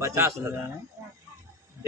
50,000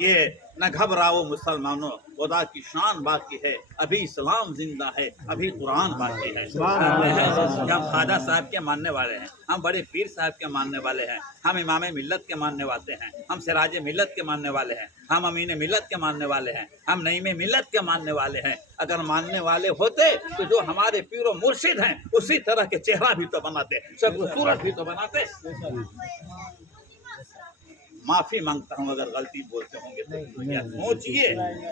کہ نہ گھبراؤ مسلمانوں، خدا کی شان باقی ہے، ابھی اسلام زندہ ہے، ابھی قرآن باقی ہے۔ ہم خواجہ صاحب کے ماننے والے ہیں، ہم بڑے پیر صاحب کے ماننے والے ہیں، ہم امام ملت کے ماننے والے ہیں، ہم سراج ملت کے ماننے والے ہیں، ہم امین ملت کے ماننے والے ہیں، ہم نعیم ملت کے ماننے والے ہیں۔ اگر ماننے والے ہوتے تو جو ہمارے پیر و مرشد ہیں اسی طرح کے چہرہ بھی تو بناتے، شکل و صورت بھی تو بناتے۔ معافی مانگتا ہوں اگر غلطی بولتے ہوں گے تو کیا سوچئے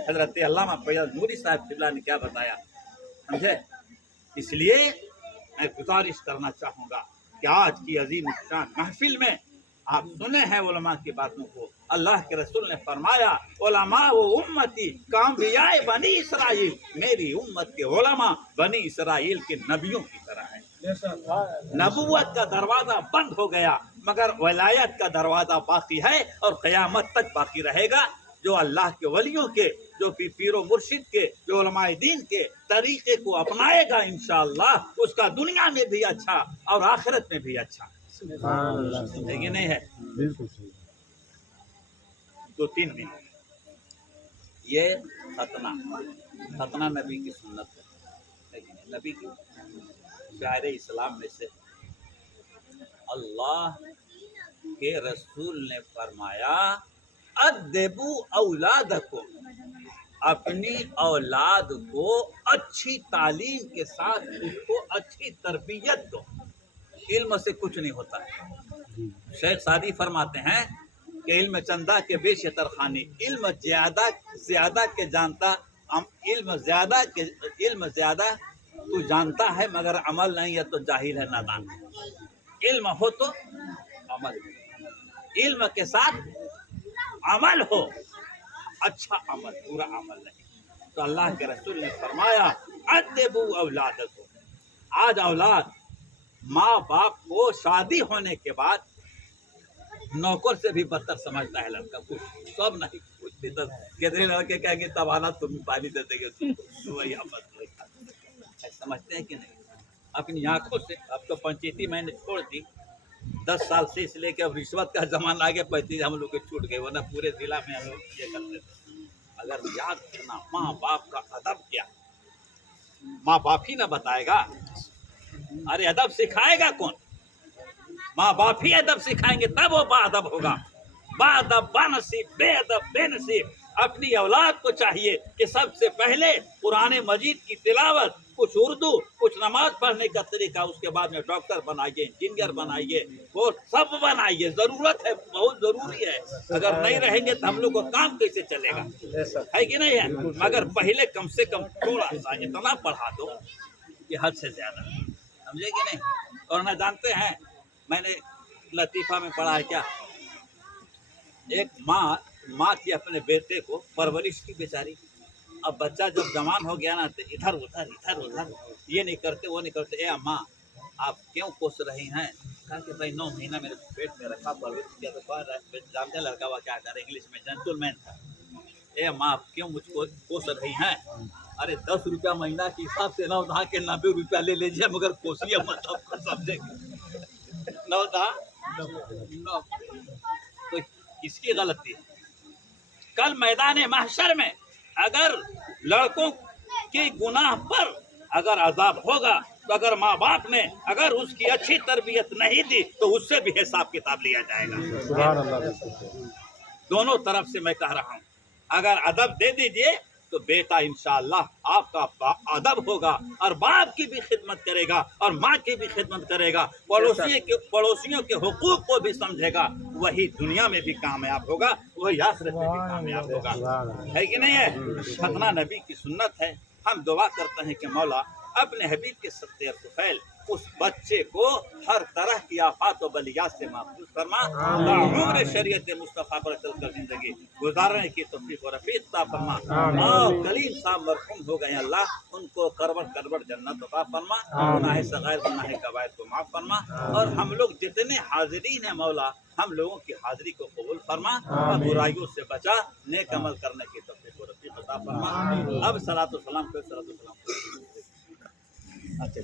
حضرت علامہ فیاض نوری صاحب قبلہ نے کیا بتایا، سمجھے؟ اس لیے میں گزارش کرنا چاہوں گا کہ آج کی عظیم الشان محفل میں آپ سنے ہیں علماء کی باتوں کو۔ اللہ کے رسول نے فرمایا علماء و امتی کانبیاء بنی اسرائیل، میری امت کے علماء بنی اسرائیل کے نبیوں کی طرح ہیں۔ نبوت کا دروازہ بند ہو گیا مگر ولایت کا دروازہ باقی ہے اور قیامت تک باقی رہے گا۔ جو اللہ کے ولیوں کے، جو پیر و مرشد کے، جو علماء دین کے طریقے کو اپنائے گا انشاءاللہ اس کا دنیا میں بھی اچھا اور آخرت میں بھی اچھا لیکن نہیں ہے۔ بالکل صحیح۔ 2-3 دن یہ ختنہ نبی کی سنت ہے، نبی کی شاعر اسلام میں سے اللہ کے رسول نے فرمایا ادبو اولادکم، اپنی اولاد کو اچھی تعلیم کے ساتھ اس کو اچھی تربیت دو۔ علم سے کچھ نہیں ہوتا ہے۔ شیخ سعدی فرماتے ہیں کہ علم چندہ کے بے شتر خانی، علم زیادہ کے جانتا، علم زیادہ تو جانتا ہے مگر عمل نہیں ہے تو جاہل ہے نادان۔ علم ہو تو عمل، علم کے ساتھ عمل ہو، اچھا عمل، پورا عمل نہیں۔ تو اللہ کے رسول نے فرمایا ادبو اولادکم، آج اولاد ماں باپ کو شادی ہونے کے بعد نوکر سے بھی بدتر سمجھتا ہے لڑکا، کچھ سب نہیں کچھ بھی تو کتنے لڑکے کہیں گے تب آنا تم پانی دے دیں گے، سمجھتے ہیں کہ نہیں؟ اپنی آنکھوں سے اب تو پنچیتی میں نے چھوڑ دی 10 سال سے، اس لیے کہ اب رشوت کا زمانہ آ گیا، 35 ہم لوگ کے چھوٹ گئے، ورنہ پورے ضلع میں ہم لوگ یہ کرتے تھے۔ اگر یاد کرنا ماں باپ کا ادب کیا، ماں باپ ہی نہ بتائے گا، ارے ادب سکھائے گا کون؟ ماں باپ ہی ادب سکھائیں گے تب وہ با ادب ہوگا۔ با ادب با نصیب، بے ادب بے نصیب۔ اپنی اولاد کو چاہیے کہ سب سے پہلے قرآن مجید کی تلاوت، کچھ اردو، کچھ نماز پڑھنے کا طریقہ، اس کے بعد میں ڈاکٹر بنائیے، انجینئر بنائیے، وہ سب بنائیے، ضرورت ہے، بہت ضروری ہے۔ اگر نہیں رہیں گے تو ہم لوگ کو کام کیسے چلے گا؟ ہے کہ نہیں ہے؟ مگر پہلے کم سے کم تھوڑا سا اتنا پڑھا دو کہ حد سے زیادہ، سمجھے کہ نہیں؟ اور نہ جانتے ہیں میں نے لطیفہ میں پڑھا ہے کیا، ایک ماں تھی اپنے بیٹے کو پرورش کی بیچاری۔ اب بچہ جب جوان ہو گیا نا تو ادھر ادھر یہ نہیں کرتے وہ نہیں کرتے، اے ماں آپ کیوں کوس رہی ہیں؟ کہا کہ بھائی 9 مہینہ میرے پیٹ میں رکھا، پرورش کیا تو جانتے لڑکا ہوا کیا کرے، انگلش میں جینٹل مین تھا۔ اے ماں آپ کیوں مجھ کو کوس رہی ہیں؟ ارے 10 روپیہ مہینہ کے حساب سے 9 دہا کے 90 روپیہ لے لیجیے مگر کوسیے مت، آپ کو سمجھے گا 9 دہا 9۔ تو اس کی غلطی ہے۔ کل میدان محشر میں اگر لڑکوں کی گناہ پر اگر عذاب ہوگا تو اگر ماں باپ نے اگر اس کی اچھی تربیت نہیں دی تو اس سے بھی حساب کتاب لیا جائے گا۔ سبحان اللہ۔ دونوں طرف سے میں کہہ رہا ہوں، اگر ادب دے دیجئے تو بیٹا انشاءاللہ آپ کا ادب ہوگا اور باپ کی بھی خدمت کرے گا اور ماں کی بھی خدمت کرے گا، پڑوسیوں کے حقوق کو بھی سمجھے گا، وہی دنیا میں بھی کامیاب ہوگا، وہی آخرت میں بھی کامیاب ہوگا۔ ہے کہ نہیں ہے؟ ختنہ نبی کی سنت ہے۔ ہم دعا کرتے ہیں کہ مولا اپنے حبیب کے صدقے طفیل اس بچے کو ہر طرح کی آفات و بلیات سے محفوظ فرما، عمر شریعت مصطفیٰ پر چل کر زندگی گزارنے کی توفیق و رفیق عطا فرما۔ اور کلیم صاحب مرحوم ہو گئے، اللہ ان کو کروڑ جنت عطا فرما، گناہ صغائر گناہ کبائر کو معاف فرما، اور ہم لوگ جتنے حاضرین ہیں مولا ہم لوگوں کی حاضری کو قبول فرما اور برائیوں سے بچا، نیک عمل کرنے کی توفیق و رفیق عطا فرما۔ اب صلاۃ و سلام پہ صلاۃ و سلام۔ اچھا